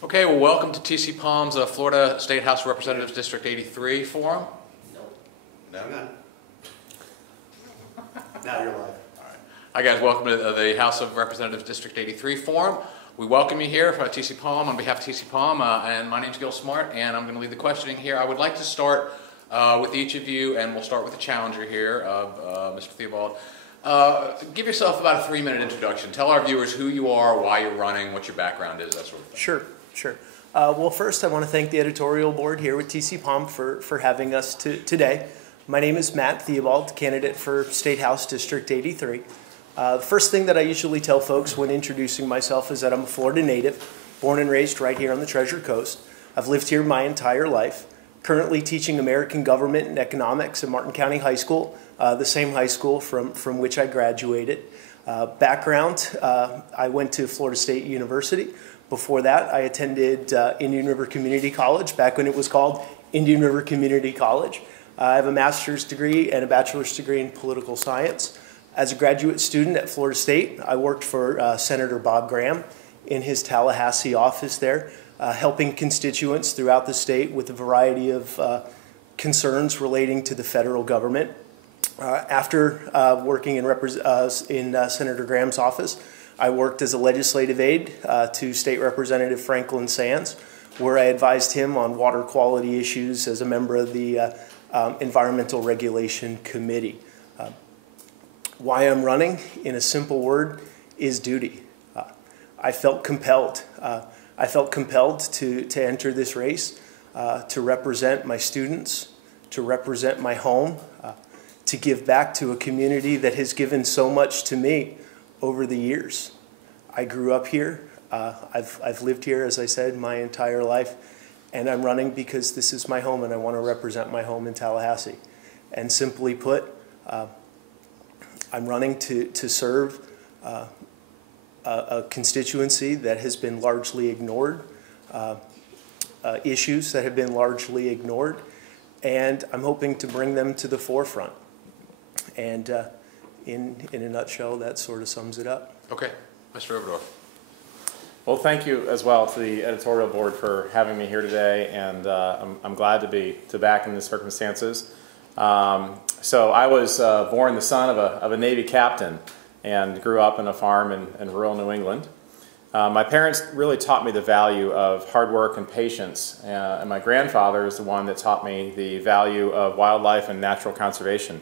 Okay, well, welcome to TCPalm's Florida State House of Representatives District 83 Forum. No. Now you're live. All right. Hi guys, welcome to the House of Representatives District 83 Forum. We welcome you here for TCPalm on behalf of TCPalm, and my name's Gil Smart, and I'm going to lead the questioning here. I would like to start with each of you, and we'll start with the challenger here, Mr. Theobald. Give yourself about a 3-minute introduction. Tell our viewers who you are, why you're running, what your background is, that sort of thing. Sure. Well, first I want to thank the editorial board here with TCPalm for having us today. My name is Matt Theobald, candidate for State House District 83. The first thing that I usually tell folks when introducing myself is that I'm a Florida native, born and raised right here on the Treasure Coast. I've lived here my entire life, currently teaching American government and economics at Martin County High School, the same high school from which I graduated. Background, I went to Florida State University. Before that, I attended Indian River Community College, back when it was called Indian River Community College. I have a master's degree and a bachelor's degree in political science. As a graduate student at Florida State, I worked for Senator Bob Graham in his Tallahassee office there, helping constituents throughout the state with a variety of concerns relating to the federal government. After working in Senator Graham's office, I worked as a legislative aide to State Representative Franklin Sands, where I advised him on water quality issues as a member of the Environmental Regulation Committee. Why I'm running, in a simple word, is duty. I felt compelled. I felt compelled to enter this race, to represent my students, to represent my home, to give back to a community that has given so much to me over the years. I grew up here. I've lived here, as I said, my entire life, and I'm running because this is my home and I want to represent my home in Tallahassee. And simply put, I'm running to serve a constituency that has been largely ignored, issues that have been largely ignored, and I'm hoping to bring them to the forefront. And in a nutshell, that sort of sums it up. Okay, Mr. Overdorf. Well, thank you as well to the editorial board for having me here today, and I'm glad to be back in the circumstances. So I was born the son of a Navy captain and grew up in a farm in rural New England. My parents really taught me the value of hard work and patience, and my grandfather is the one that taught me the value of wildlife and natural conservation.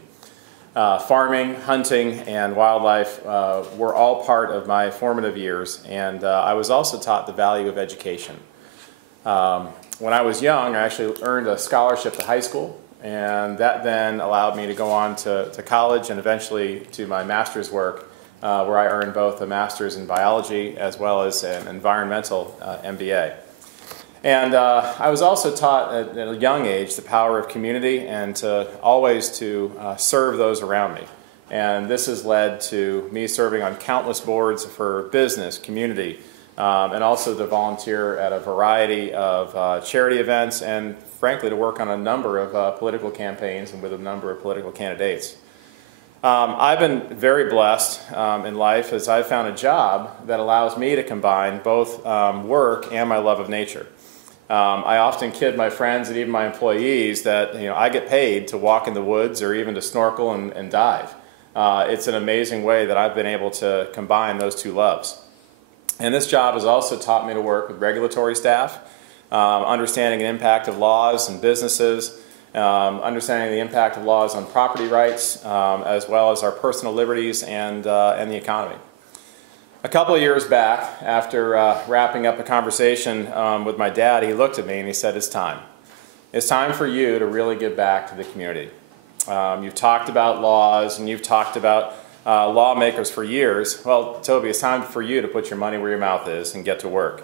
Farming, hunting, and wildlife were all part of my formative years, and I was also taught the value of education. When I was young, I actually earned a scholarship to high school, and that then allowed me to go on to college and eventually to my master's work, where I earned both a master's in biology as well as an environmental MBA. And I was also taught at a young age the power of community and to always serve those around me. And this has led to me serving on countless boards for business, community, and also to volunteer at a variety of charity events and, frankly, to work on a number of political campaigns and with a number of political candidates. I've been very blessed in life as I've found a job that allows me to combine both work and my love of nature. I often kid my friends and even my employees that I get paid to walk in the woods or even to snorkel and dive. It's an amazing way that I've been able to combine those two loves. And this job has also taught me to work with regulatory staff, understanding the impact of laws and businesses, understanding the impact of laws on property rights, as well as our personal liberties and the economy. A couple of years back, after wrapping up a conversation with my dad, he looked at me and he said, "It's time. It's time for you to really give back to the community. You've talked about laws and you've talked about lawmakers for years. Well, Toby, it's time for you to put your money where your mouth is and get to work."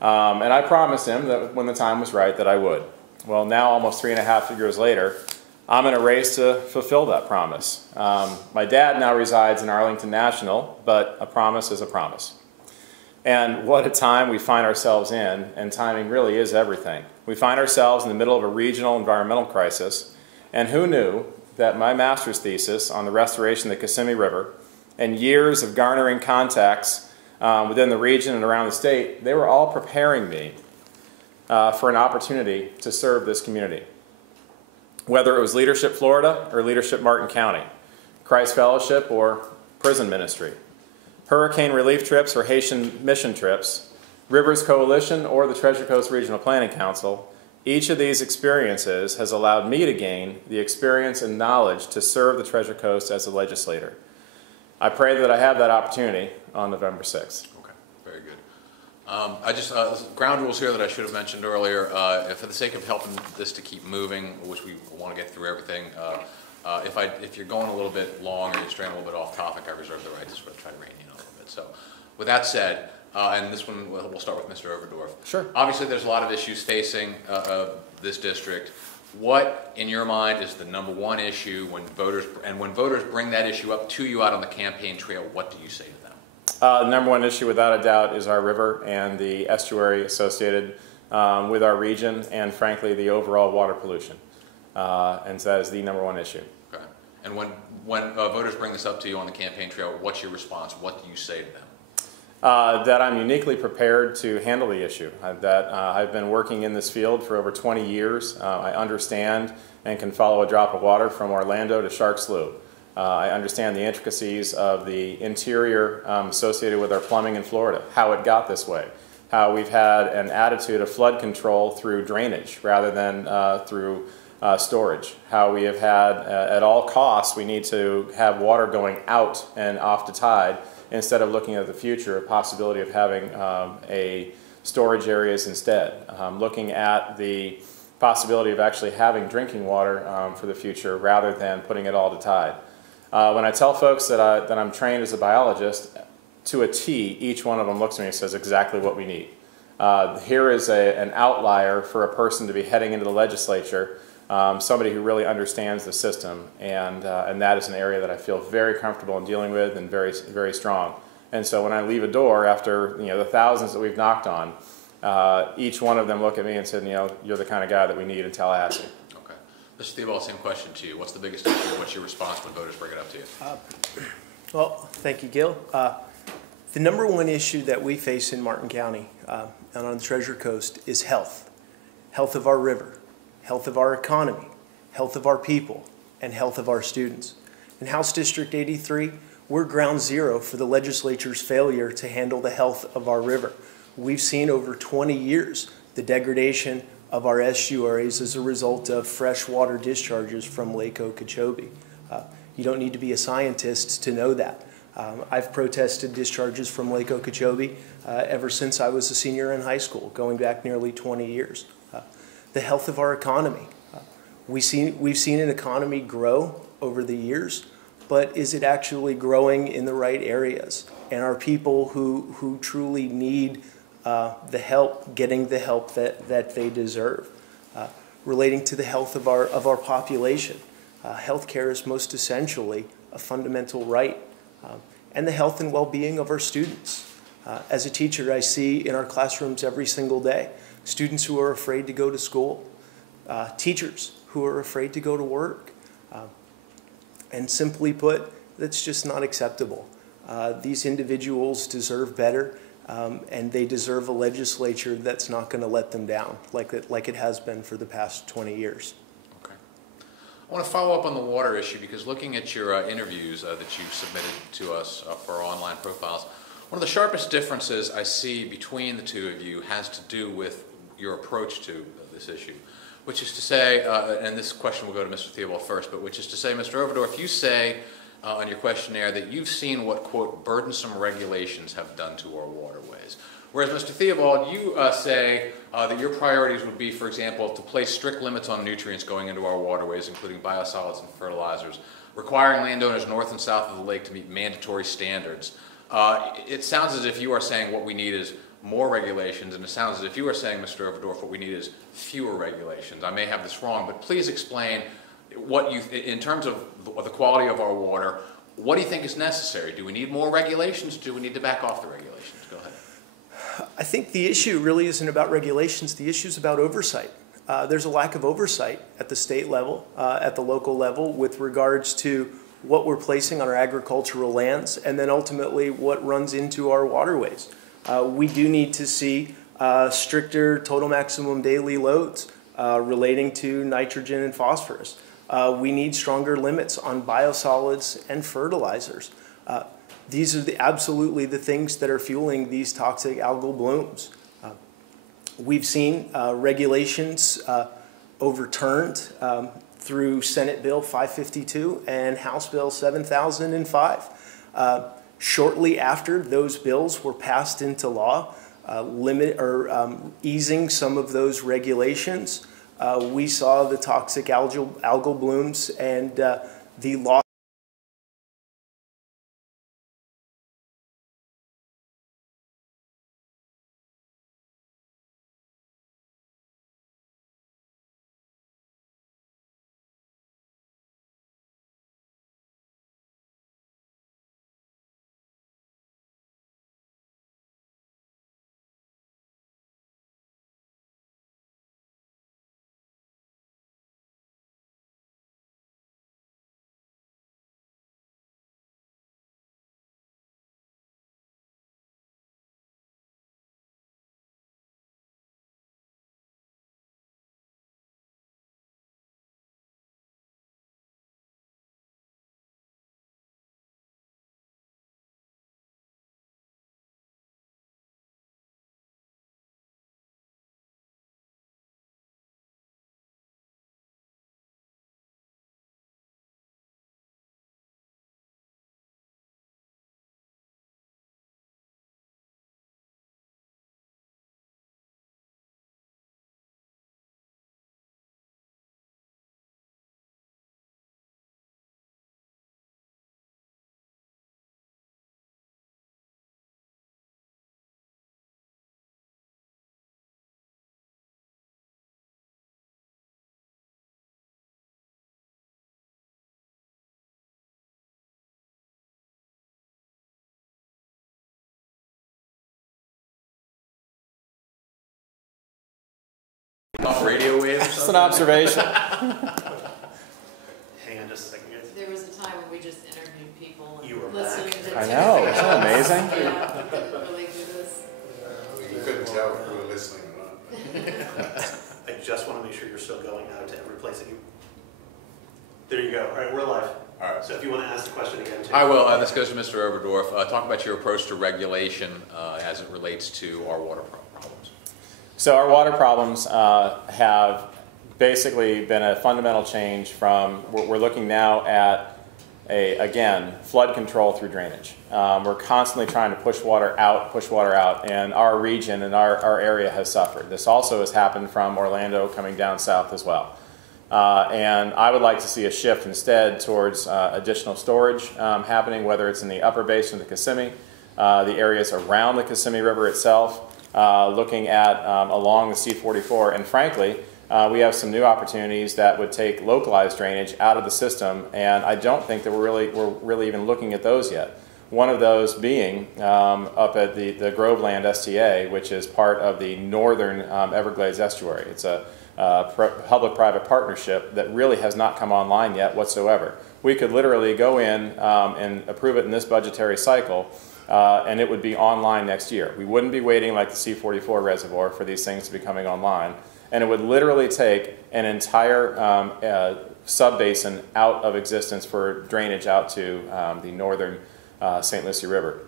And I promised him that when the time was right that I would. Well, now almost 3.5 years later, I'm in a race to fulfill that promise. My dad now resides in Arlington National, but a promise is a promise. And what a time we find ourselves in, and timing really is everything. We find ourselves in the middle of a regional environmental crisis, and who knew that my master's thesis on the restoration of the Kissimmee River and years of garnering contacts within the region and around the state, they were all preparing me for an opportunity to serve this community. Whether it was Leadership Florida or Leadership Martin County, Christ Fellowship or prison ministry, hurricane relief trips or Haitian mission trips, Rivers Coalition or the Treasure Coast Regional Planning Council, each of these experiences has allowed me to gain the experience and knowledge to serve the Treasure Coast as a legislator. I pray that I have that opportunity on November 6th. Okay, very good. Ground rules here that I should have mentioned earlier. For the sake of helping this to keep moving, which we want to get through everything, if you're going a little bit long or you're straying a little bit off topic, I reserve the right to sort of try to rein you in a little bit. So, with that said, and this one we'll start with Mr. Overdorf. Sure. Obviously, there's a lot of issues facing this district. What, in your mind, is the number one issue when voters bring that issue up to you out on the campaign trail? What do you say to them? The number one issue, without a doubt, is our river and the estuary associated with our region, and frankly, the overall water pollution. And so that is the number one issue. Okay. And when voters bring this up to you on the campaign trail, what's your response? What do you say to them? That I'm uniquely prepared to handle the issue. That I've been working in this field for over 20 years. I understand and can follow a drop of water from Orlando to Shark Slough. I understand the intricacies of the interior associated with our plumbing in Florida, how it got this way, how we've had an attitude of flood control through drainage rather than through storage, how we have had, at all costs, we need to have water going out and off the tide instead of looking at the future, a possibility of having a storage areas instead, looking at the possibility of actually having drinking water for the future rather than putting it all to tide. When I tell folks that I'm trained as a biologist, to a T, each one of them looks at me and says exactly what we need. Here is an outlier for a person to be heading into the legislature, somebody who really understands the system, and that is an area that I feel very comfortable in dealing with and very, very strong. And so when I leave a door after the thousands that we've knocked on, each one of them look at me and said, you're the kind of guy that we need in Tallahassee. Okay. Mr. Theobald, same question to you. What's the biggest issue? What's your response when voters bring it up to you? Well, thank you, Gil. The number one issue that we face in Martin County and on the Treasure Coast is health. Health of our river, health of our economy, health of our people, and health of our students. In House District 83, we're ground zero for the legislature's failure to handle the health of our river. We've seen over 20 years the degradation of our estuaries as a result of freshwater discharges from Lake Okeechobee. You don't need to be a scientist to know that. I've protested discharges from Lake Okeechobee ever since I was a senior in high school, going back nearly 20 years. The health of our economy. We've seen an economy grow over the years, but is it actually growing in the right areas? And are people who truly need the help getting the help that they deserve? Relating to the health of our population, healthcare is most essentially a fundamental right, and the health and well-being of our students. As a teacher, I see in our classrooms every single day students who are afraid to go to school, teachers who are afraid to go to work. And simply put, that's just not acceptable. These individuals deserve better, and they deserve a legislature that's not going to let them down like it has been for the past 20 years. Okay. I want to follow up on the water issue because looking at your interviews that you've submitted to us for our online profiles, one of the sharpest differences I see between the two of you has to do with your approach to this issue, which is to say, and this question will go to Mr. Theobald first, but which is to say, Mr. Overdorf, you say on your questionnaire that you've seen what, quote, burdensome regulations have done to our waterways. Whereas, Mr. Theobald, you say that your priorities would be, for example, to place strict limits on nutrients going into our waterways, including biosolids and fertilizers, requiring landowners north and south of the lake to meet mandatory standards. It sounds as if you are saying what we need is more regulations, and it sounds as if you are saying, Mr. Overdorf, what we need is fewer regulations. I may have this wrong, but please explain what you, in terms of the quality of our water, what do you think is necessary? Do we need more regulations? Do we need to back off the regulations? Go ahead. I think the issue really isn't about regulations. The issue is about oversight. There's a lack of oversight at the state level, at the local level, with regards to what we're placing on our agricultural lands, and then ultimately what runs into our waterways. We do need to see stricter total maximum daily loads relating to nitrogen and phosphorus. We need stronger limits on biosolids and fertilizers. These are absolutely the things that are fueling these toxic algal blooms. We've seen regulations overturned through Senate Bill 552 and House Bill 7005. Shortly after those bills were passed into law, easing some of those regulations, we saw the toxic algal blooms and the loss off radio waves or Just something? an observation. Hang on just a second, guys. There was a time when we just interviewed people and You were listened back. to I know, isn't that amazing? Yeah, we couldn't really do this. You couldn't tell if we were listening or not. I just want to make sure you're still going out to every place that you... There you go. All right, we're live. All right. So if you want to ask the question again, too. I will. This goes to Mr. Oberdorf. Talk about your approach to regulation as it relates to our water problems. So our water problems have basically been a fundamental change from, we're looking now at, again, flood control through drainage. We're constantly trying to push water out, and our region and our area has suffered. This also has happened from Orlando coming down south as well. And I would like to see a shift instead towards additional storage happening, whether it's in the upper basin of the Kissimmee, the areas around the Kissimmee River itself, looking at along the C-44, and frankly, we have some new opportunities that would take localized drainage out of the system, and I don't think that we're really even looking at those yet. One of those being up at the Groveland STA, which is part of the northern Everglades estuary. It's a public-private partnership that really has not come online yet whatsoever. We could literally go in and approve it in this budgetary cycle, and it wowould be online next year. We wouldn't be waiting like the C-44 reservoir for these things to be coming online, and it would literally take an entire sub-basin out of existence for drainage out to the northern St. Lucie River.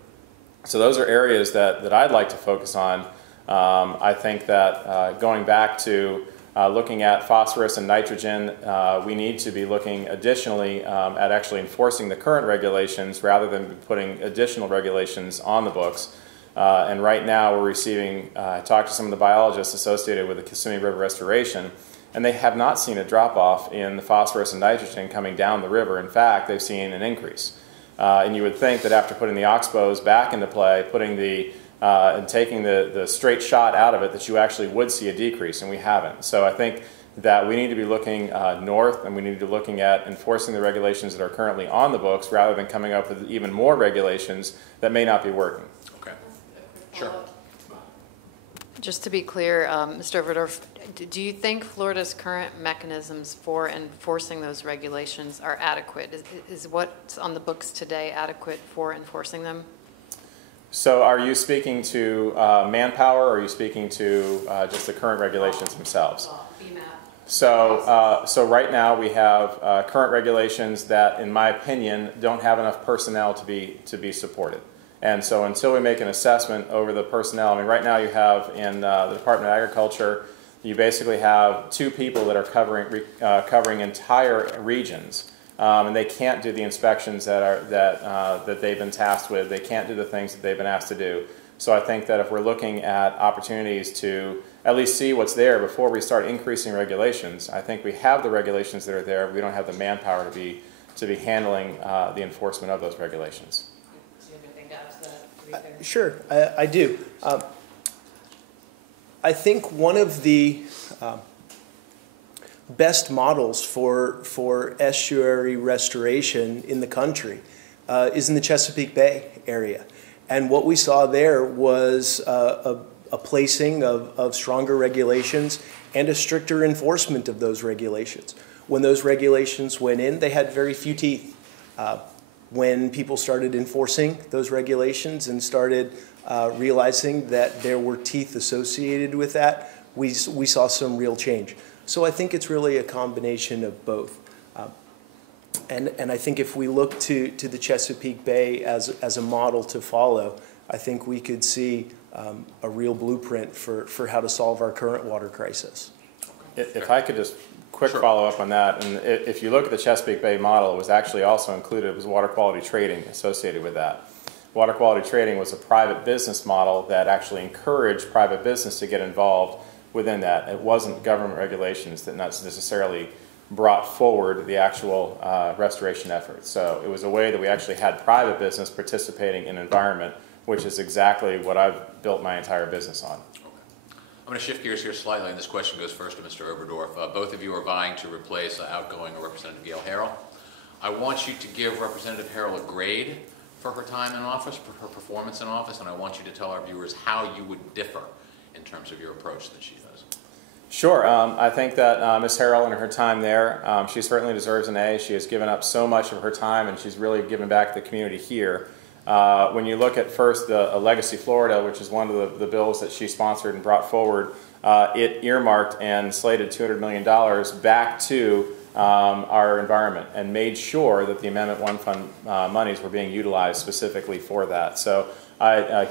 So those are areas that I'd like to focus on. I think that going back to looking at phosphorus and nitrogen, we need to be looking additionally at actually enforcing the current regulations rather than putting additional regulations on the books. And right now we're receiving, I talked to some of the biologists associated with the Kissimmee River restoration, and they have not seen a drop-off in the phosphorus and nitrogen coming down the river. In fact, they've seen an increase. And you would think that after putting the oxbows back into play, and taking the straight shot out of it, that you actually would see a decrease, and we haven't. So I think that we need to be looking north, and we need to be looking at enforcing the regulations that are currently on the books rather than coming up with even more regulations that may not be working. Okay. Sure. Just to be clear, Mr. Overdorf, do you think Florida's current mechanisms for enforcing those regulations are adequate? Is what's on the books today adequate for enforcing them? So are you speaking to manpower, or are you speaking to just the current regulations themselves? So right now we have current regulations that, in my opinion, don't have enough personnel to be supported. And so until we make an assessment over the personnel, I mean, right now you have in the Department of Agriculture, you basically have 2 people that are covering entire regions, and they can't do the inspections that they've been tasked with. They can't do the things that they've been asked to do. So I think that if we're looking at opportunities to at least see what's there before we start increasing regulations, I think we have the regulations that are there. But we don't have the manpower to be handling the enforcement of those regulations. Do you have anything to add to that, to be fair? Sure, I do. I think one of the best models for estuary restoration in the country is in the Chesapeake Bay area. And what we saw there was a placing of stronger regulations and a stricter enforcement of those regulations. When those regulations went in, they had very few teeth. When people started enforcing those regulations and started realizing that there were teeth associated with that, we saw some real change. So I think it's really a combination of both. And I think if we look to the Chesapeake Bay as a model to follow, I think we could see a real blueprint for how to solve our current water crisis. If I could just quick Sure. follow up on that, and if you look at the Chesapeake Bay model, it was actually also included, it was water quality trading associated with that. Water quality trading was a private business model that actually encouraged private business to get involved within that. It wasn't government regulations that necessarily brought forward the actual restoration effort. So it was a way that we actually had private business participating in environment, which is exactly what I've built my entire business on. I'm going to shift gears here slightly, and this question goes first to Mr. Oberdorf. Both of you are vying to replace outgoing Representative Gail Harrell. I want you to give Representative Harrell a grade for her time in office, for her performance in office, and I want you to tell our viewers how you would differ in terms of your approach that she does. Sure. I think that Ms. Harrell in her time there, she certainly deserves an A. She has given up so much of her time, and she's really given back to the community here. When you look at first Legacy Florida, which is one of the bills that she sponsored and brought forward, it earmarked and slated $200 million back to our environment and made sure that the Amendment 1 fund monies were being utilized specifically for that. So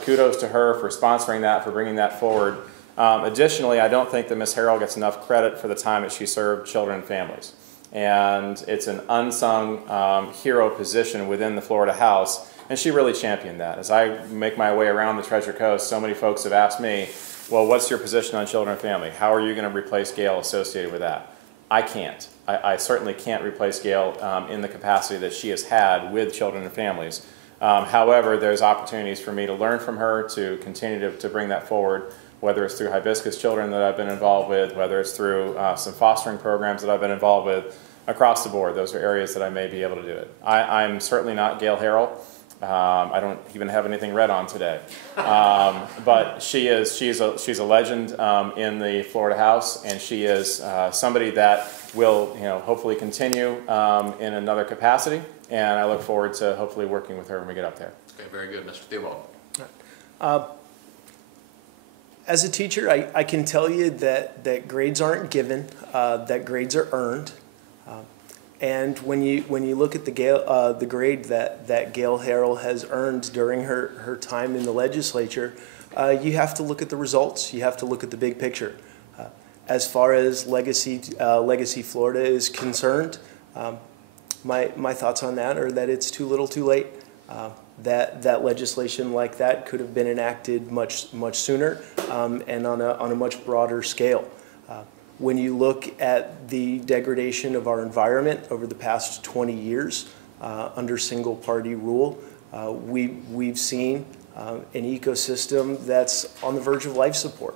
kudos to her for sponsoring that, for bringing that forward. Additionally, I don't think that Ms. Harrell gets enough credit for the time that she served children and families. And it's an unsung hero position within the Florida House, and she really championed that. As I make my way around the Treasure Coast, so many folks have asked me, well, what's your position on children and family? How are you going to replace Gail associated with that? I can't. I certainly can't replace Gail in the capacity that she has had with children and families. However, there's opportunities for me to learn from her, to continue to bring that forward, whether it's through Hibiscus Children that I've been involved with, whether it's through some fostering programs that I've been involved with. Across the board, those are areas that I may be able to do it. I'm certainly not Gail Harrell. I don't even have anything red on today. But she's a legend in the Florida House, and she is somebody that will hopefully continue in another capacity, and I look forward to hopefully working with her when we get up there. Okay, very good. Mr. Theobald. As a teacher, I can tell you that grades aren't given, that grades are earned. And when you look at the grade that Gail Harrell has earned during her time in the legislature, you have to look at the results. You have to look at the big picture. As far as Legacy Florida is concerned, my thoughts on that are that it's too little, too late. That legislation like that could have been enacted much sooner and on a much broader scale. When you look at the degradation of our environment over the past 20 years under single-party rule, we've seen an ecosystem that's on the verge of life support.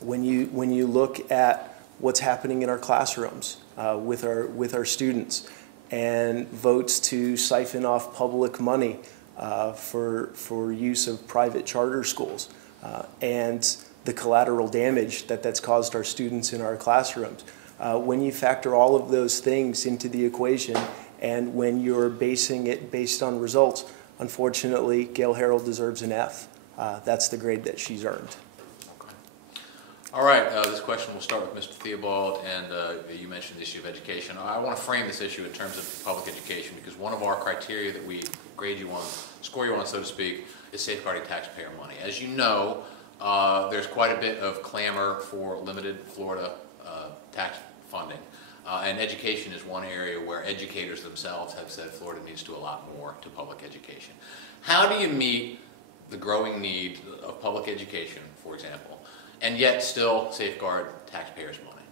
When you look at what's happening in our classrooms with our students and votes to siphon off public money for use of private charter schools and the collateral damage that's caused our students in our classrooms. When you factor all of those things into the equation and when you're basing it based on results, Unfortunately, Gail Harrell deserves an F. That's the grade that she's earned. All right, this question will start with Mr. Theobald, and you mentioned the issue of education. I want to frame this issue in terms of public education, because one of our criteria that we grade you on, score you on, so to speak, is safeguarding taxpayer money. As you know, there's quite a bit of clamor for limited Florida tax funding, and education is one area where educators themselves have said Florida needs to do a lot more to public education. How do you meet the growing need of public education, for example, and yet still safeguard taxpayers' money?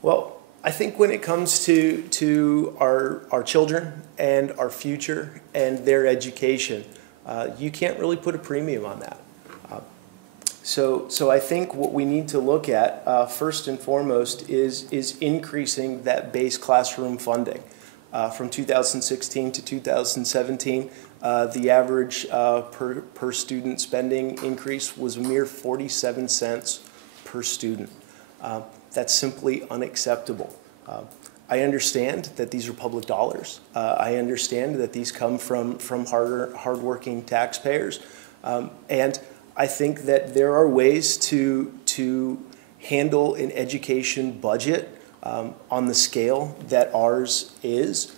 Well, I think when it comes to our children and our future and their education, you can't really put a premium on that. So I think what we need to look at first and foremost is increasing that base classroom funding. From 2016 to 2017, the average per student spending increase was a mere 47 cents per student. That's simply unacceptable. I understand that these are public dollars. I understand that these come from hardworking taxpayers. And I think that there are ways to handle an education budget on the scale that ours is,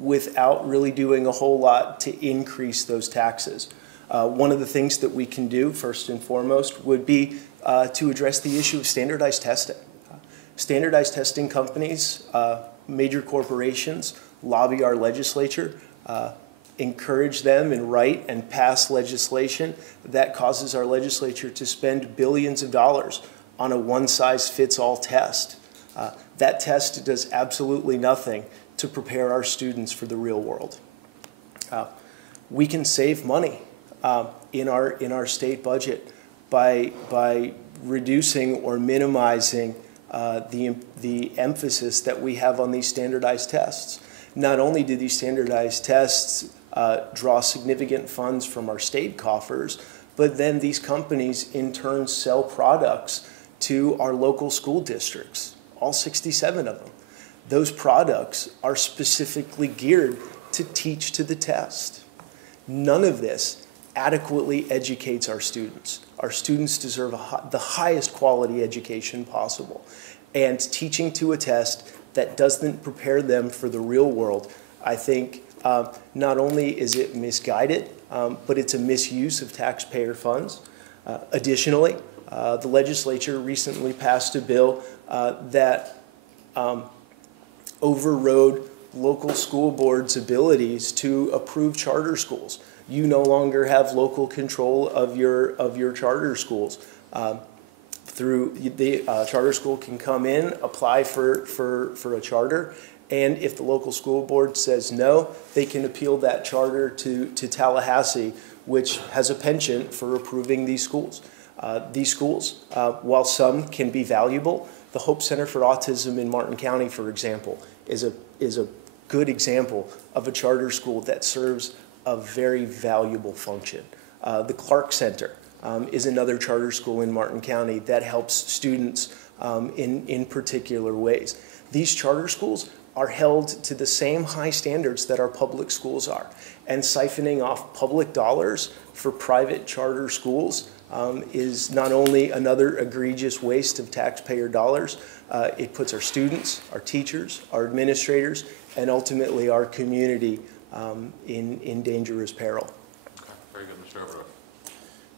without really doing a whole lot to increase those taxes. One of the things that we can do, first and foremost, would be to address the issue of standardized testing. Standardized testing companies, major corporations, lobby our legislature, encourage them and write and pass legislation that causes our legislature to spend billions of dollars on a one-size-fits-all test. That test does absolutely nothing to prepare our students for the real world. We can save money in our state budget by reducing or minimizing the emphasis that we have on these standardized tests. Not only do these standardized tests draw significant funds from our state coffers, but then these companies in turn sell products to our local school districts, all 67 of them. Those products are specifically geared to teach to the test. None of this adequately educates our students. Our students deserve the highest quality education possible. And teaching to a test that doesn't prepare them for the real world, I think not only is it misguided, but it's a misuse of taxpayer funds. Additionally, the legislature recently passed a bill that overrode local school boards' abilities to approve charter schools. You no longer have local control of your charter schools. Through the charter school can come in, apply for a charter, and if the local school board says no, they can appeal that charter to Tallahassee, which has a penchant for approving these schools. These schools, while some can be valuable, the Hope Center for Autism in Martin County, for example, is a good example of a charter school that serves a very valuable function. The Clark Center is another charter school in Martin County that helps students in particular ways. These charter schools are held to the same high standards that our public schools are, and siphoning off public dollars for private charter schools is not only another egregious waste of taxpayer dollars, it puts our students, our teachers, our administrators, and ultimately our community in dangerous peril. Okay, very good, Mr. Overdorf.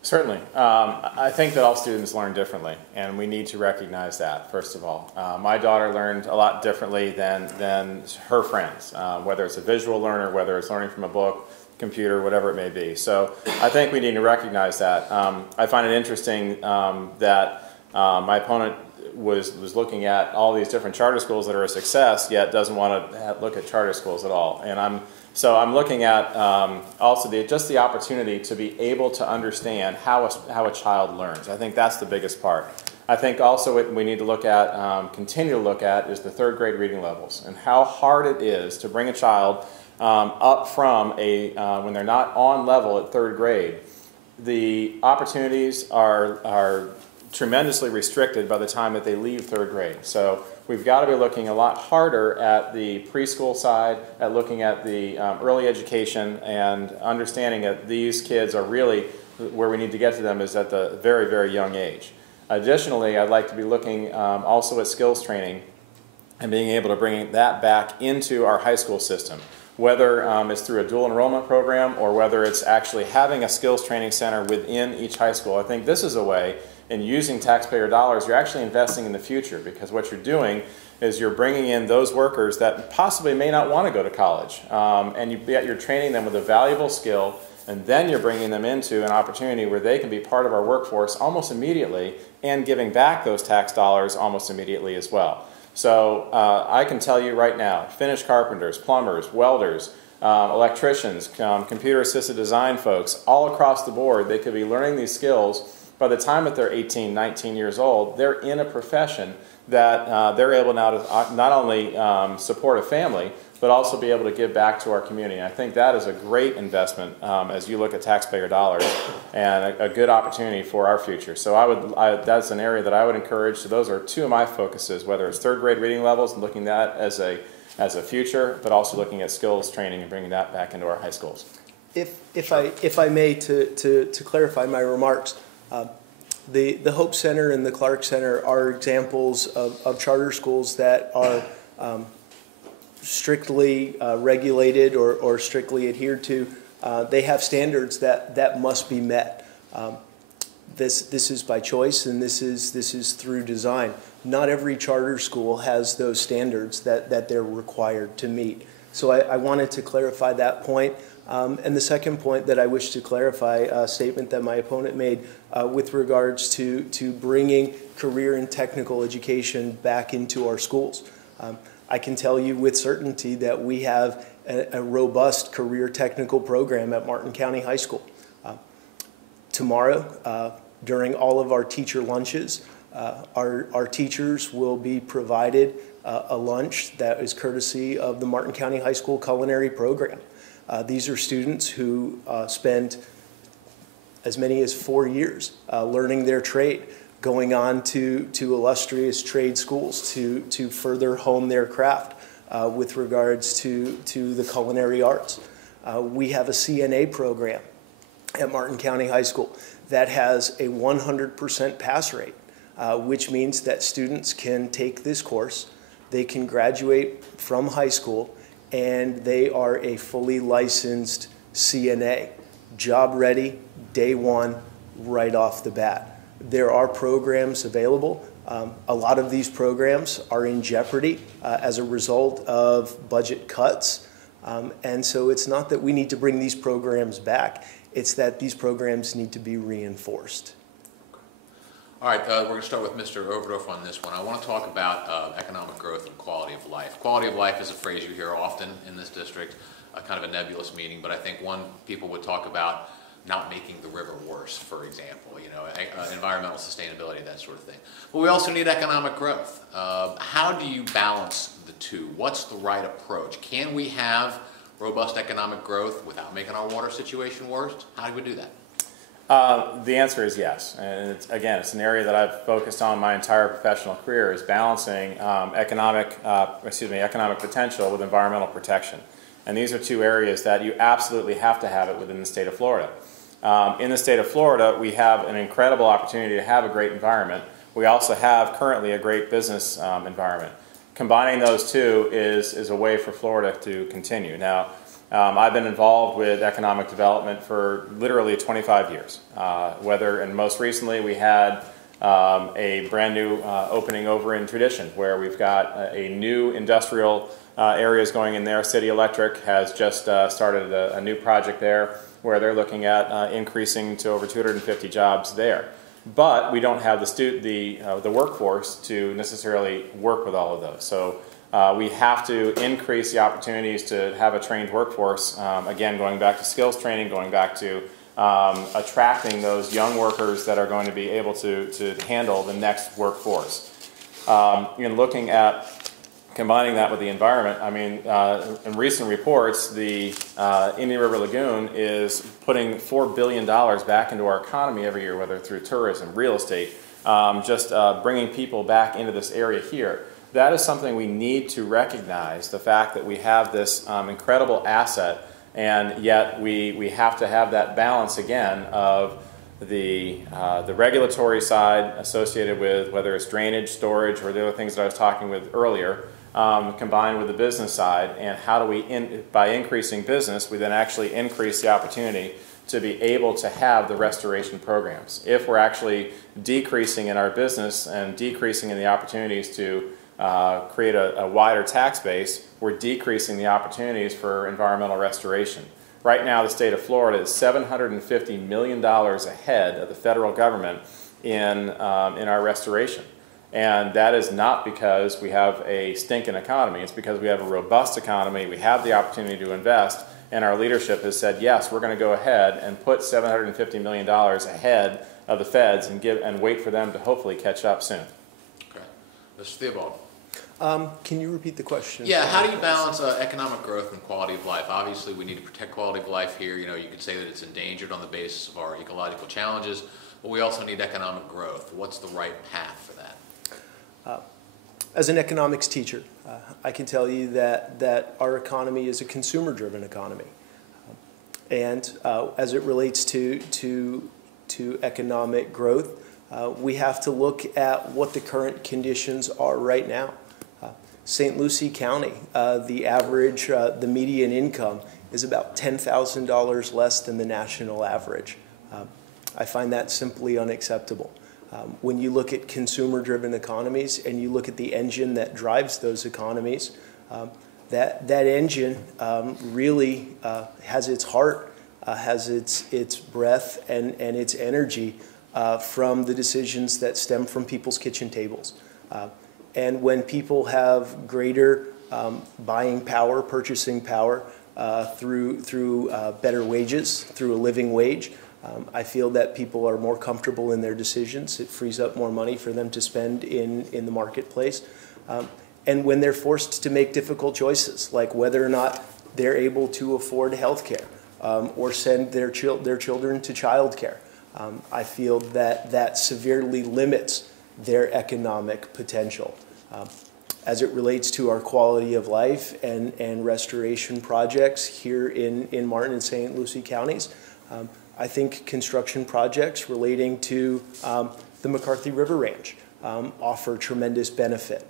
Certainly. I think that all students learn differently, and we need to recognize that, first of all. My daughter learned a lot differently than her friends, whether it's a visual learner, whether it's learning from a book, computer, whatever it may be. So I think we need to recognize that. I find it interesting that my opponent was looking at all these different charter schools that are a success, yet doesn't want to look at charter schools at all. And I'm looking at also just the opportunity to be able to understand how a child learns. I think that's the biggest part. I think also what we need to look at, continue to look at, is the third grade reading levels and how hard it is to bring a child up from when they're not on level at third grade. The opportunities are tremendously restricted by the time that they leave third grade. So we've got to be looking a lot harder at the preschool side, at looking at the early education, and understanding that these kids are really where we need to get to them is at the very, very young age. Additionally, I'd like to be looking also at skills training and being able to bring that back into our high school system, whether it's through a dual enrollment program or whether it's actually having a skills training center within each high school. I think this is a way, in using taxpayer dollars, you're actually investing in the future, because what you're doing is you're bringing in those workers that possibly may not want to go to college, and you're training them with a valuable skill, and then you're bringing them into an opportunity where they can be part of our workforce almost immediately and giving back those tax dollars almost immediately as well. So I can tell you right now, finished carpenters, plumbers, welders, electricians, computer-assisted design folks, all across the board, they could be learning these skills. By the time that they're 18, 19 years old, they're in a profession that they're able now to not only support a family, but also be able to give back to our community. And I think that is a great investment as you look at taxpayer dollars, and a good opportunity for our future. So that's an area that I would encourage. So those are two of my focuses, whether it's third grade reading levels and looking at that as a future, but also looking at skills training and bringing that back into our high schools. If I may, to clarify my remarks, the Hope Center and the Clark Center are examples of charter schools that are strictly regulated or strictly adhered to. They have standards that must be met. This is by choice, and this is through design. Not every charter school has those standards that they're required to meet. So I wanted to clarify that point. And the second point that I wish to clarify, a statement that my opponent made with regards to bringing career and technical education back into our schools. I can tell you with certainty that we have a robust career technical program at Martin County High School. Tomorrow, during all of our teacher lunches, our teachers will be provided a lunch that is courtesy of the Martin County High School culinary program. These are students who spend as many as 4 years learning their trade, going on to illustrious trade schools to further hone their craft with regards to the culinary arts. We have a CNA program at Martin County High School that has a 100% pass rate, which means that students can take this course, they can graduate from high school, and they are a fully licensed CNA, job ready, day one, right off the bat. There are programs available. A lot of these programs are in jeopardy as a result of budget cuts. And so it's not that we need to bring these programs back, it's that these programs need to be reinforced. All right, we're going to start with Mr. Overdorf on this one. I want to talk about economic growth and quality of life. Quality of life is a phrase you hear often in this district, kind of a nebulous meaning, but I think people would talk about not making the river worse, for example, environmental sustainability, that sort of thing. But we also need economic growth. How do you balance the two? What's the right approach? Can we have robust economic growth without making our water situation worse? How do we do that? The answer is yes. And it's an area that I've focused on my entire professional career, is balancing economic potential with environmental protection. And these are two areas that you absolutely have to have it within the state of Florida. In the state of Florida, we have an incredible opportunity to have a great environment. We also have currently a great business environment. Combining those two is a way for Florida to continue. Now, I've been involved with economic development for literally 25 years. And most recently we had a brand new opening over in Tradition, where we've got a new industrial areas going in there. City Electric has just started a new project there where they're looking at increasing to over 250 jobs there. But we don't have the workforce to necessarily work with all of those. So we have to increase the opportunities to have a trained workforce. Again, going back to skills training, going back to attracting those young workers that are going to be able to handle the next workforce. Looking at combining that with the environment, I mean, in recent reports, the Indian River Lagoon is putting $4 billion back into our economy every year, whether through tourism, real estate, just bringing people back into this area here. that is something we need to recognize, the fact that we have this incredible asset, and yet we have to have that balance again of the regulatory side associated with whether it's drainage, storage, or the other things that I was talking with earlier, combined with the business side, and how do we, by increasing business, we then actually increase the opportunity to be able to have the restoration programs. If we're actually decreasing in our business and decreasing in the opportunities to create a wider tax base, we're decreasing the opportunities for environmental restoration. Right now, the state of Florida is $750 million ahead of the federal government in our restoration. And that is not because we have a stinking economy. It's because we have a robust economy. We have the opportunity to invest. And our leadership has said, yes, we're going to go ahead and put $750 million ahead of the feds and wait for them to hopefully catch up soon. Okay. Mr. Theobald. Can you repeat the question? Yeah, how do you balance economic growth and quality of life? Obviously, we need to protect quality of life here. You know, you could say that it's endangered on the basis of our ecological challenges, but we also need economic growth. What's the right path for that? As an economics teacher, I can tell you that our economy is a consumer-driven economy. And as it relates to economic growth, we have to look at what the current conditions are right now. St. Lucie County, the average, the median income is about $10,000 less than the national average. I find that simply unacceptable. When you look at consumer-driven economies and you look at the engine that drives those economies, that engine really has its heart, has its breath and its energy from the decisions that stem from people's kitchen tables. And when people have greater buying power, purchasing power through better wages, through a living wage, I feel that people are more comfortable in their decisions. It frees up more money for them to spend in the marketplace. And when they're forced to make difficult choices, like whether or not they're able to afford health care or send their children to child care, I feel that severely limits their economic potential. As it relates to our quality of life and restoration projects here in Martin and St. Lucie counties, I think construction projects relating to the McCarthy River Range offer tremendous benefit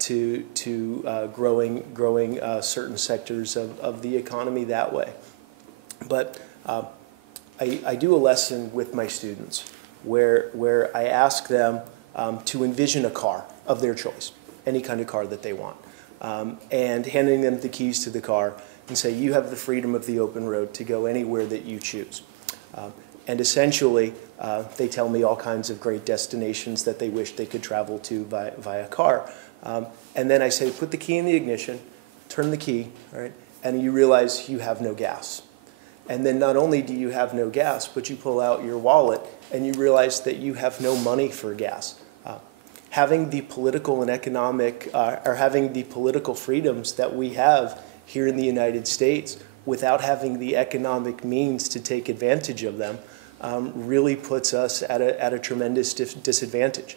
to growing certain sectors of the economy that way. But I do a lesson with my students where I ask them to envision a car of their choice, any kind of car that they want, and handing them the keys to the car and say, you have the freedom of the open road to go anywhere that you choose. And essentially, they tell me all kinds of great destinations that they wish they could travel to via car. And then I say, put the key in the ignition, turn the key, right, and you realize you have no gas. And then not only do you have no gas, but you pull out your wallet and you realize that you have no money for gas. Having the political and economic, or having the political freedoms that we have here in the United States without having the economic means to take advantage of them really puts us at a tremendous disadvantage.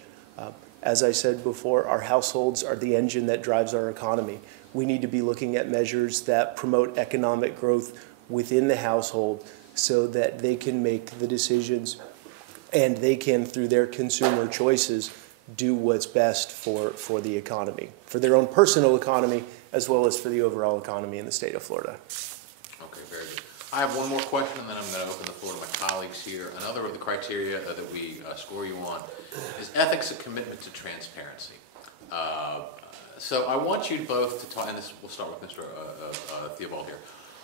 As I said before, our households are the engine that drives our economy. We need to be looking at measures that promote economic growth within the household so that they can make the decisions and they can, through their consumer choices, do what's best for the economy, for their own personal economy, as well as for the overall economy in the state of Florida. Okay, very good. I have one more question, and then I'm going to open the floor to my colleagues here. Another of the criteria that we score you on is ethics and commitment to transparency. So I want you both to talk, and this we'll start with Mr. Theobald here.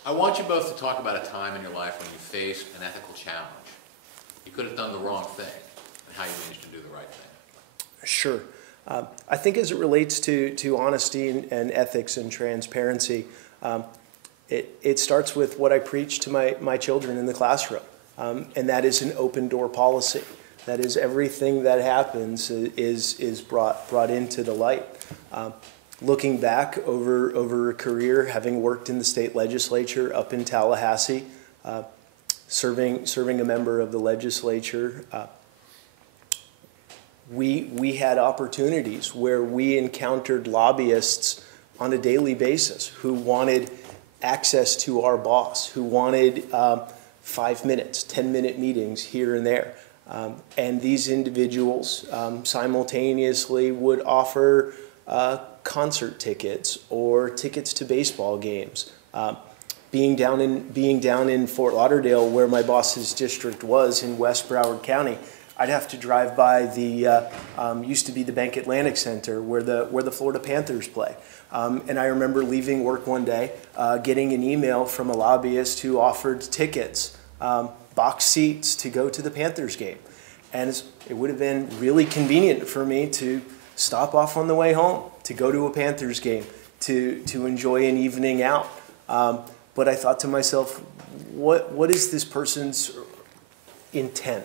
I want you both to talk about a time in your life when you faced an ethical challenge. You could have done the wrong thing, and how you managed to do the right thing. Sure. I think as it relates to honesty and ethics and transparency, it starts with what I preach to my children in the classroom, and that is an open door policy. That is, everything that happens is brought into the light. Looking back over a career, having worked in the state legislature up in Tallahassee, serving a member of the legislature, we had opportunities where we encountered lobbyists on a daily basis who wanted access to our boss, who wanted 5 minutes, 10-minute meetings here and there. And these individuals simultaneously would offer concert tickets or tickets to baseball games. Being down in Fort Lauderdale, where my boss's district was in West Broward County, I'd have to drive by the used to be the Bank Atlantic Center where the Florida Panthers play. And I remember leaving work one day, getting an email from a lobbyist who offered tickets, box seats to go to the Panthers game. And it would have been really convenient for me to stop off on the way home, to go to a Panthers game, to enjoy an evening out. But I thought to myself, what is this person's intent?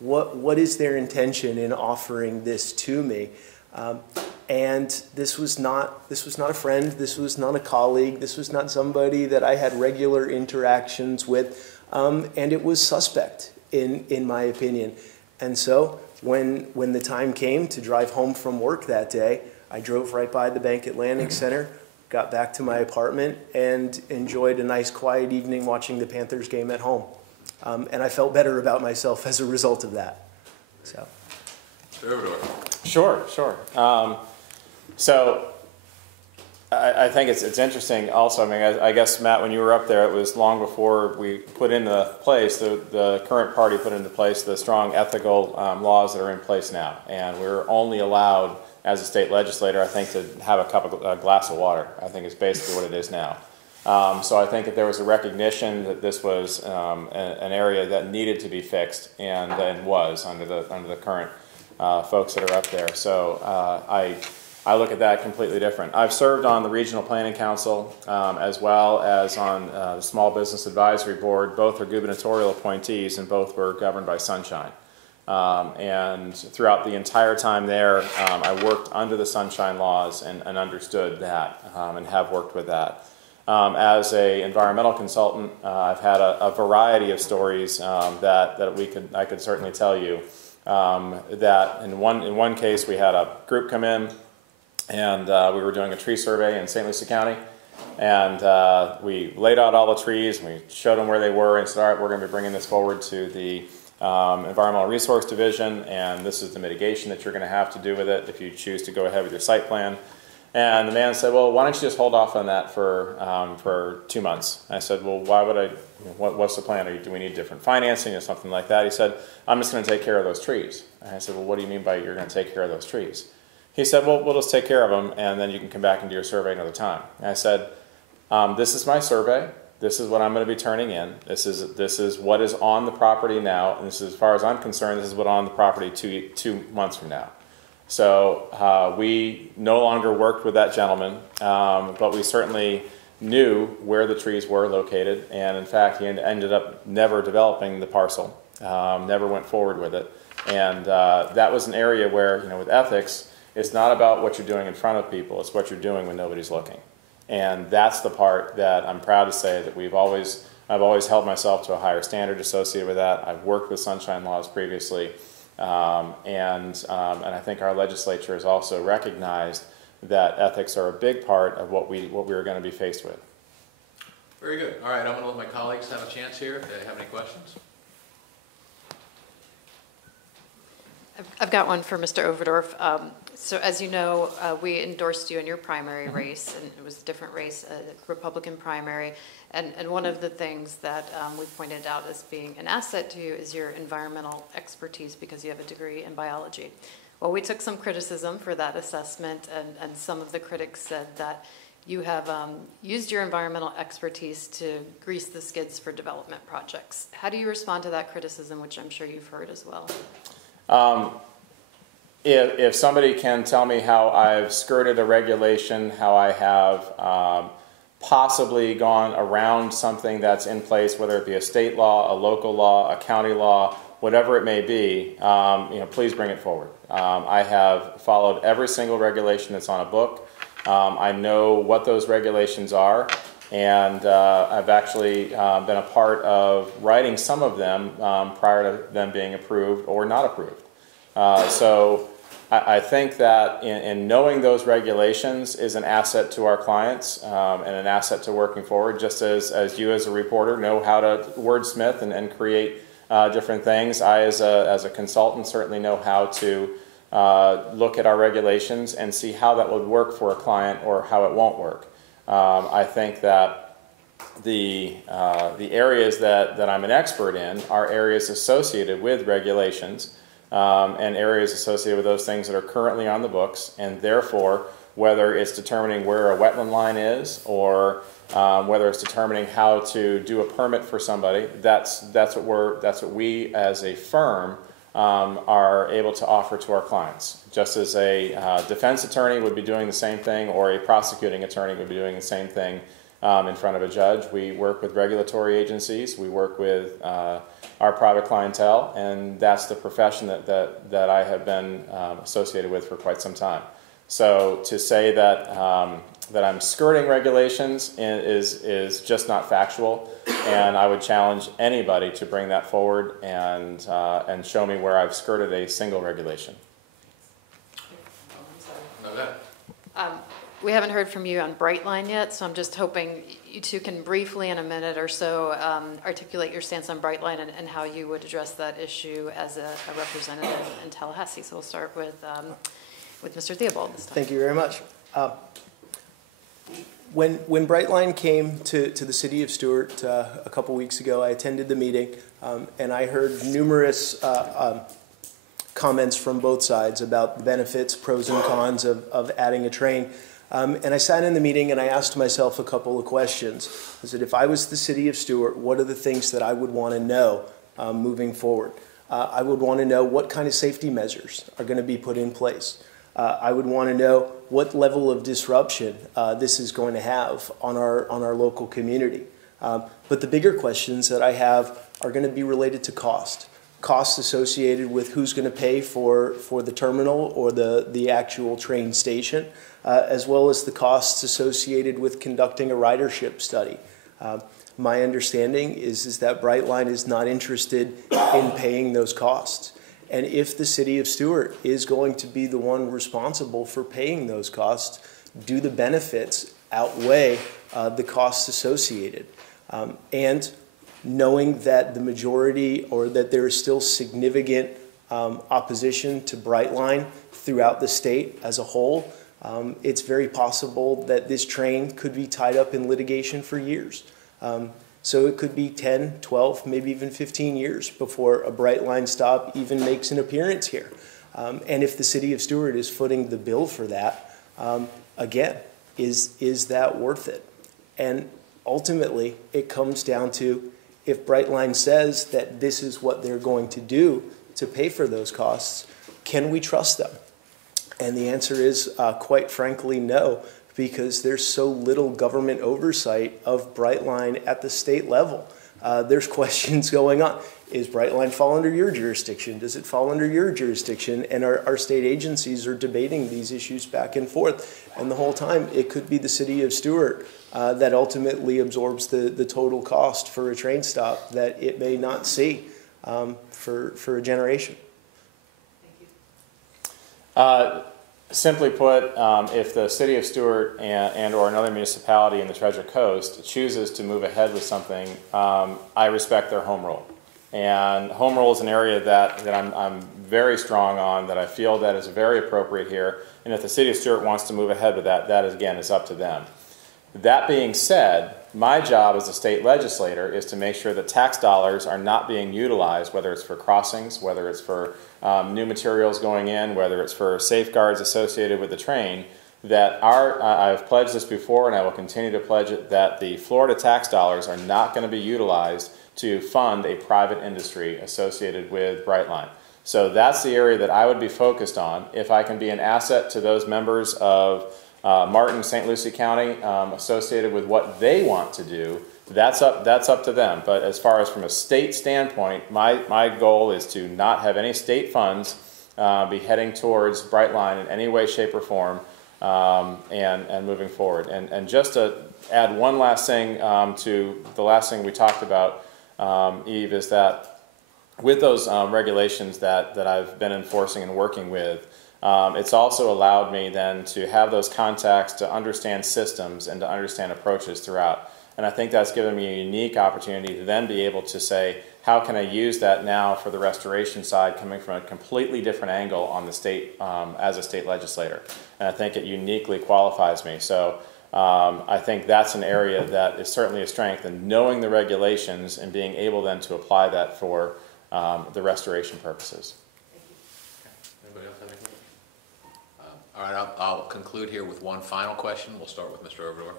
What is their intention in offering this to me? And this was not a friend. This was not a colleague. This was not somebody that I had regular interactions with. And it was suspect, in my opinion. And so when the time came to drive home from work that day, I drove right by the Bank Atlantic Center, got back to my apartment, and enjoyed a nice quiet evening watching the Panthers game at home. And I felt better about myself as a result of that. So. Sure. So I think it's interesting also. I mean, I guess, Matt, when you were up there, it was long before we put into place, the current party put into place the strong ethical laws that are in place now. And we're only allowed, as a state legislator, I think, to have a glass of water. I think is basically what it is now. So I think that there was a recognition that this was an area that needed to be fixed, and was under the current folks that are up there. So I look at that completely different. I've served on the Regional Planning Council as well as on the Small Business Advisory Board. Both are gubernatorial appointees, and both were governed by Sunshine. And throughout the entire time there, I worked under the Sunshine laws and understood that and have worked with that. As an environmental consultant, I've had a variety of stories that I could certainly tell you. That in one case we had a group come in, and we were doing a tree survey in St. Lucie County, and we laid out all the trees, and we showed them where they were, and said, all right, we're going to be bringing this forward to the Environmental Resource Division, and this is the mitigation that you're going to have to do with it if you choose to go ahead with your site plan. And the man said, well, why don't you just hold off on that for 2 months? I said, well, why would I, what's the plan? Do we need different financing or something like that? He said, I'm just going to take care of those trees. And I said, well, what do you mean by you're going to take care of those trees? He said, well, we'll just take care of them, and then you can come back and do your survey another time. And I said, this is my survey. This is what I'm going to be turning in. This is what is on the property now, and this is, as far as I'm concerned, this is what's on the property two months from now. So we no longer worked with that gentleman, but we certainly knew where the trees were located, and in fact he ended up never developing the parcel, never went forward with it. And that was an area where, with ethics, it's not about what you're doing in front of people, it's what you're doing when nobody's looking. And that's the part that I'm proud to say that I've always held myself to a higher standard associated with that. I've worked with Sunshine Laws previously. And I think our legislature has also recognized that ethics are a big part of what we are going to be faced with. Very good. All right, I'm going to let my colleagues have a chance here if they have any questions. I've got one for Mr. Overdorf. So as you know, we endorsed you in your primary race, and it was a different race, a Republican primary. And one of the things that we pointed out as being an asset to you is your environmental expertise, because you have a degree in biology. Well, we took some criticism for that assessment, and some of the critics said that you have used your environmental expertise to grease the skids for development projects. How do you respond to that criticism, which I'm sure you've heard as well? If somebody can tell me how I've skirted a regulation, how I have possibly gone around something that's in place, whether it be a state law, a local law, a county law, whatever it may be, please bring it forward. I have followed every single regulation that's on a book. I know what those regulations are, and I've actually been a part of writing some of them prior to them being approved or not approved. So I think that in knowing those regulations is an asset to our clients and an asset to working forward, just as you as a reporter know how to wordsmith and create different things. I as a consultant certainly know how to look at our regulations and see how that would work for a client or how it won't work. I think that the areas that I'm an expert in are areas associated with regulations and areas associated with those things that are currently on the books, and therefore whether it's determining where a wetland line is or whether it's determining how to do a permit for somebody, that's what we as a firm are able to offer to our clients. Just as a defense attorney would be doing the same thing, or a prosecuting attorney would be doing the same thing in front of a judge. We work with regulatory agencies, we work with our private clientele, and that's the profession that I have been associated with for quite some time. So to say that that I'm skirting regulations is just not factual, and I would challenge anybody to bring that forward and show me where I've skirted a single regulation. We haven't heard from you on Brightline yet, so I'm just hoping you two can briefly, in a minute or so, articulate your stance on Brightline and how you would address that issue as a representative in Tallahassee. So we'll start with Mr. Theobald this time. Thank you very much. When Brightline came to the city of Stuart a couple weeks ago, I attended the meeting and I heard numerous comments from both sides about the benefits, pros and cons of adding a train. And I sat in the meeting and I asked myself a couple of questions. I said, if I was the city of Stuart, what are the things that I would want to know moving forward? I would want to know what kind of safety measures are going to be put in place. I would want to know what level of disruption this is going to have on our local community. But the bigger questions that I have are going to be related to cost. Costs associated with who's going to pay for the terminal or the actual train station, as well as the costs associated with conducting a ridership study. My understanding is that Brightline is not interested in paying those costs. And if the city of Stuart is going to be the one responsible for paying those costs, do the benefits outweigh the costs associated? And knowing that the majority, or that there is still significant opposition to Brightline throughout the state as a whole, it's very possible that this train could be tied up in litigation for years. So it could be 10, 12, maybe even 15 years before a Brightline stop even makes an appearance here. And if the city of Stuart is footing the bill for that, again, is that worth it? And ultimately, it comes down to, if Brightline says that this is what they're going to do to pay for those costs, can we trust them? And the answer is, quite frankly, no, because there's so little government oversight of Brightline at the state level. There's questions going on. Is Brightline fall under your jurisdiction? Does it fall under your jurisdiction? And our state agencies are debating these issues back and forth. And the whole time, it could be the city of Stuart that ultimately absorbs the total cost for a train stop that it may not see for a generation. Thank you. Simply put, if the city of Stuart and or another municipality in the Treasure Coast chooses to move ahead with something, I respect their home rule. And home rule is an area that I'm very strong on, that I feel that is very appropriate here. And if the city of Stuart wants to move ahead with that again, is up to them. That being said, my job as a state legislator is to make sure that tax dollars are not being utilized, whether it's for crossings, whether it's for new materials going in, whether it's for safeguards associated with the train, that I've pledged this before and I will continue to pledge it, that the Florida tax dollars are not going to be utilized to fund a private industry associated with Brightline. So that's the area that I would be focused on. If I can be an asset to those members of Martin, St. Lucie County, associated with what they want to do, that's up to them. But as far as from a state standpoint, my goal is to not have any state funds be heading towards Brightline in any way, shape, or form, and moving forward. And just to add one last thing to the last thing we talked about, Eve, is that with those regulations that I've been enforcing and working with, it's also allowed me then to have those contacts to understand systems and to understand approaches throughout. And I think that's given me a unique opportunity to then be able to say, how can I use that now for the restoration side, coming from a completely different angle on the state as a state legislator. And I think it uniquely qualifies me. So I think that's an area that is certainly a strength, and knowing the regulations and being able then to apply that for the restoration purposes. Anybody else have anything? All right, I'll conclude here with one final question. We'll start with Mr. Overdorf.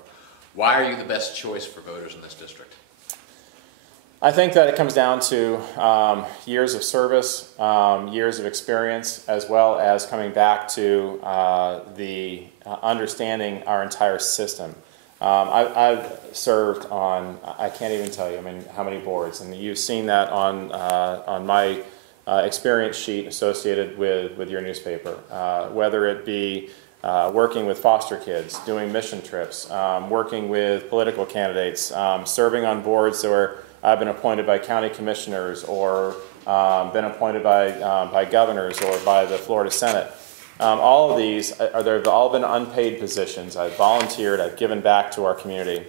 Why are you the best choice for voters in this district? I think that it comes down to years of service, years of experience, as well as coming back to the understanding our entire system. I've served on, I can't even tell you, I mean, how many boards, and you've seen that on my experience sheet associated with your newspaper, whether it be working with foster kids, doing mission trips, working with political candidates, serving on boards where I've been appointed by county commissioners or been appointed by governors or by the Florida Senate. All of these, they've all been unpaid positions. I've volunteered, I've given back to our community.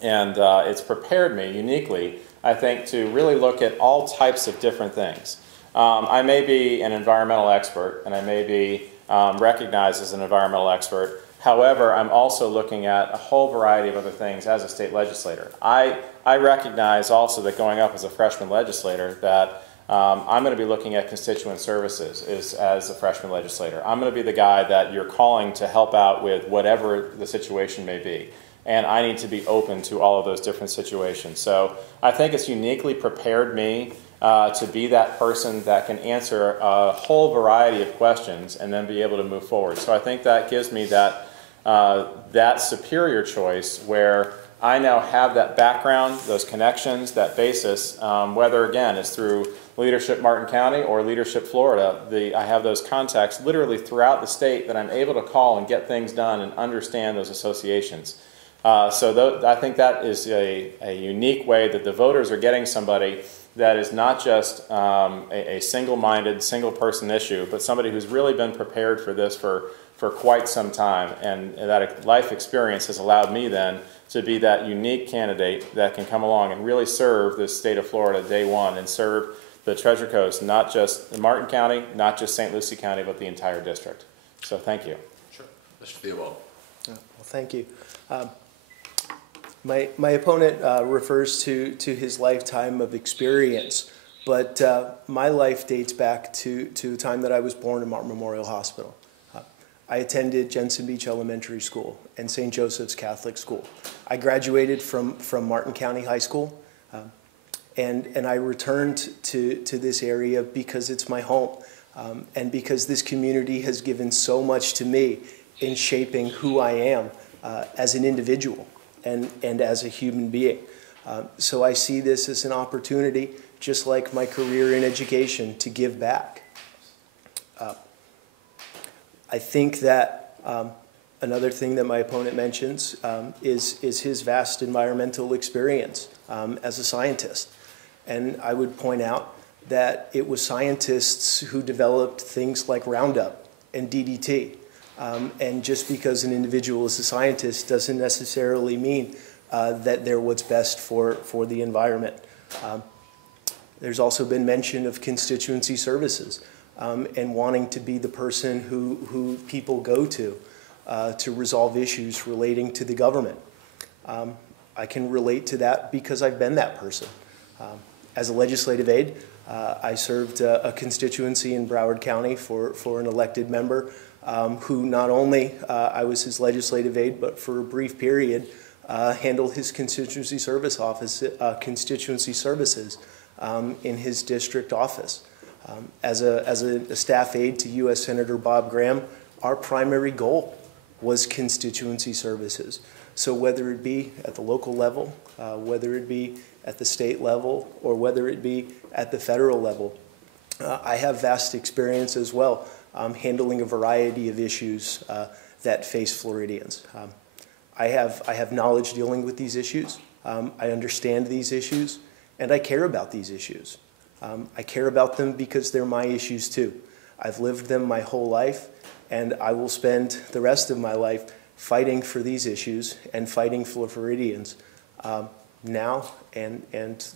And it's prepared me uniquely, I think, to really look at all types of different things. I may be an environmental expert, and I may be recognized as an environmental expert. However, I'm also looking at a whole variety of other things as a state legislator. I recognize also that going up as a freshman legislator that I'm going to be looking at constituent services as a freshman legislator. I'm going to be the guy that you're calling to help out with whatever the situation may be. And I need to be open to all of those different situations. So I think it's uniquely prepared me to be that person that can answer a whole variety of questions and then be able to move forward. So I think that gives me that superior choice where I now have that background, those connections, that basis, whether, again, it's through Leadership Martin County or Leadership Florida. I have those contacts literally throughout the state that I'm able to call and get things done and understand those associations. So I think that is a unique way that the voters are getting somebody that is not just a single-minded, single-person issue, but somebody who's really been prepared for this for quite some time. And that life experience has allowed me then to be that unique candidate that can come along and really serve the state of Florida day one and serve the Treasure Coast, not just Martin County, not just St. Lucie County, but the entire district. So thank you. Sure. Mr. Theobald. Well, thank you. My opponent refers to his lifetime of experience, but my life dates back to the time that I was born in Martin Memorial Hospital. I attended Jensen Beach Elementary School and St. Joseph's Catholic School. I graduated from Martin County High School, and I returned to this area because it's my home, and because this community has given so much to me in shaping who I am as an individual and as a human being. So I see this as an opportunity, just like my career in education, to give back. I think that another thing that my opponent mentions is his vast environmental experience as a scientist. And I would point out that it was scientists who developed things like Roundup and DDT. And just because an individual is a scientist doesn't necessarily mean that they're what's best for the environment. There's also been mention of constituency services and wanting to be the person who people go to resolve issues relating to the government. I can relate to that because I've been that person. As a legislative aide, I served a constituency in Broward County for an elected member who not only I was his legislative aide, but for a brief period handled his constituency service office, constituency services in his district office. As a staff aide to U.S. Senator Bob Graham, our primary goal was constituency services. So whether it be at the local level, whether it be at the state level, or whether it be at the federal level, I have vast experience as well handling a variety of issues that face Floridians. I have knowledge dealing with these issues. I understand these issues, and I care about these issues. I care about them because they're my issues too. I've lived them my whole life, and I will spend the rest of my life fighting for these issues and fighting for Floridians now and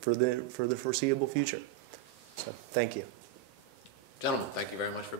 for the foreseeable future. So thank you. Gentlemen, thank you very much for being